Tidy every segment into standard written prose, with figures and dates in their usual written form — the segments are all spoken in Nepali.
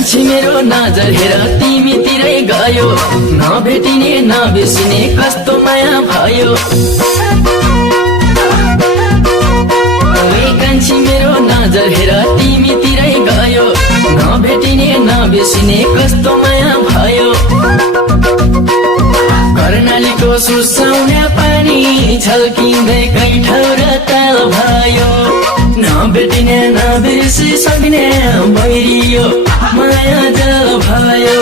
कान्छी मेरो नजर हेर तिमीतिरै गयो, नभेटिने नबिर्सिने कस्तो माया भयो। कान्छी मेरो नजर हेर तिमीतिरै गयो, नभेटिने नबिर्सिने कस्तो माया भयो। कर्णालीको सुसाउने पानी छल्किँदै कैठौर ताल भयो। नभेटिने नबिर्सि सक्ने भइरियो माया जल भयो।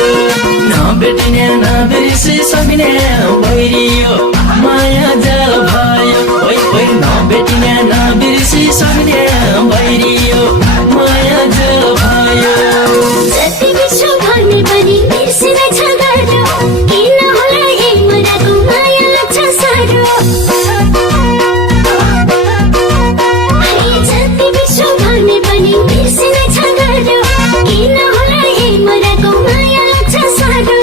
नभेटिने नबिर्सि सक्ने भइरियो माया जल भयो। नभेटिने नबिर्सि सक्ने भइरियो माया जल भयो। जति विश्व भन्ने पनि बिर्सिन छ गाह्रो, किन होला यही मुनाको माया लाग्छ साह्रो। जति विश्व भन्ने पनि बिर्सिन छ गाह्रो, किन होला यही मुनाको माया लाग्छ साह्रो।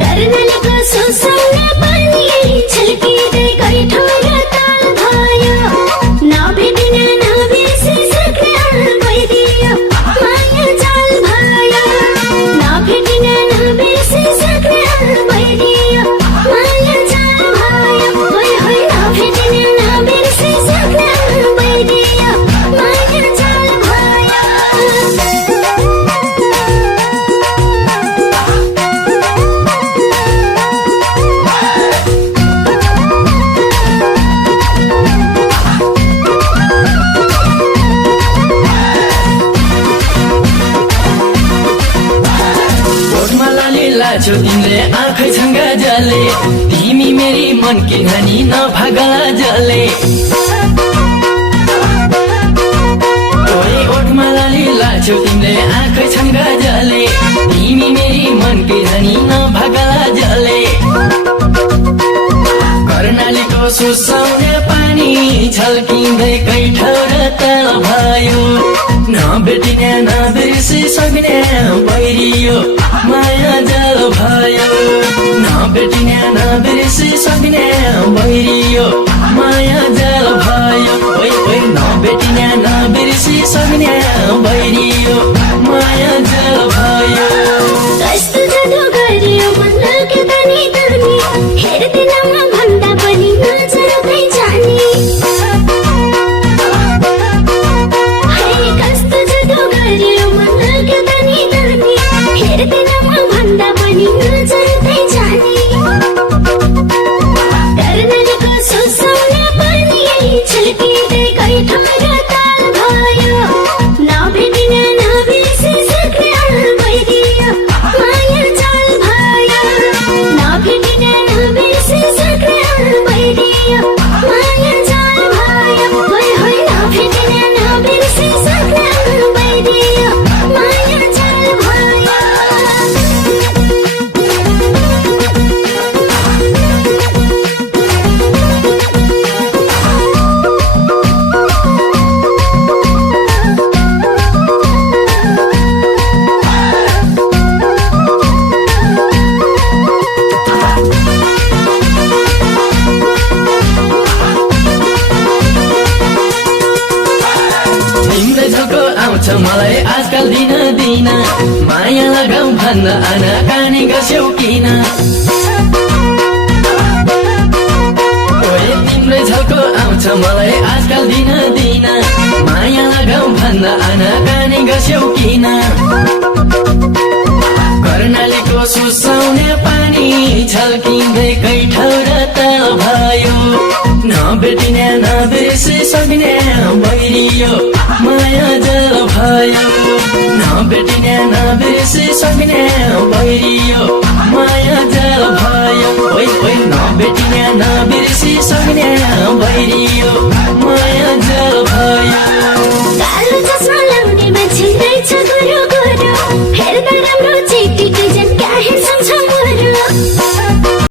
कर्णालीको सुसाउने पानी छल्किँदै कैठौर ताल भयो। नभेटिने नबिर्सि सक्ने भइदियो माया जाल भयो। नभेटिने नबिर्सि सक्ने भइदियो माया जाल भयो। नभेटिने नबिर्सि सक्ने भइदियो माया जाल भयो। ओठमा लाली लाछौ तिमीले आँखै छङ्गा जले, तिमी मेरी मन की नानी नभागला जले। ओठमा लाली लाछौ तिमीले आँखै छङ्गा जले, तिमी मेरी मन की नानी नभागला जले। कर्णालीको सुसाउने पानी छल्किँदै कैठौर ताल भयो। नभेटिने नबिर्सि सक्ने भइरियो माया जल भयो। नभेटिने नबिर्सि सक्ने भइरियो माया जल भयो। नभेटिने नबिर्सि सक्ने भइरियो माया जल भयो। कस्तो जादु गर्यो मन लाग्दा नि दानी, हेर्दिनमा भन्दा पनि नजरकै जानी। कस्तो जादु गर्यो मन लाग्दा नि दानी, हेर्दिनमा भन्दा पनि नजरकै जानी। कर्णालीको सुसाउने पानी छल्किँदै कैठौर ताल भयो। नभेटिने नबिर्सि सक्ने भइदियो माया जाल भयो। नभेटिने नबिर्सि सक्ने भइदियो माया जाल भयो। नभेटिने नबिर्सि सक्ने भइदियो माया जाल भयो। तिम्रै झल्को आउँछ मलाई आजकल दिन दिन, माया लगाऊ भन्न आनाकानी गर्छौ किन। तिम्रै झल्को आउँछ मलाई आजकल दिन दिन, माया लगाऊ भन्न आनाकानी गर्छौ किन। कर्णालीको सुसाउने पानी छल्किँदै कैठौर ताल भयो। नभेटिने नबिर्सि सक्ने भइरियो माया जल भयो। नभेटिने नबिर्सि सक्ने भइरियो माया जल भयो। नभेटिने नबिर्सि सक्ने भइरियो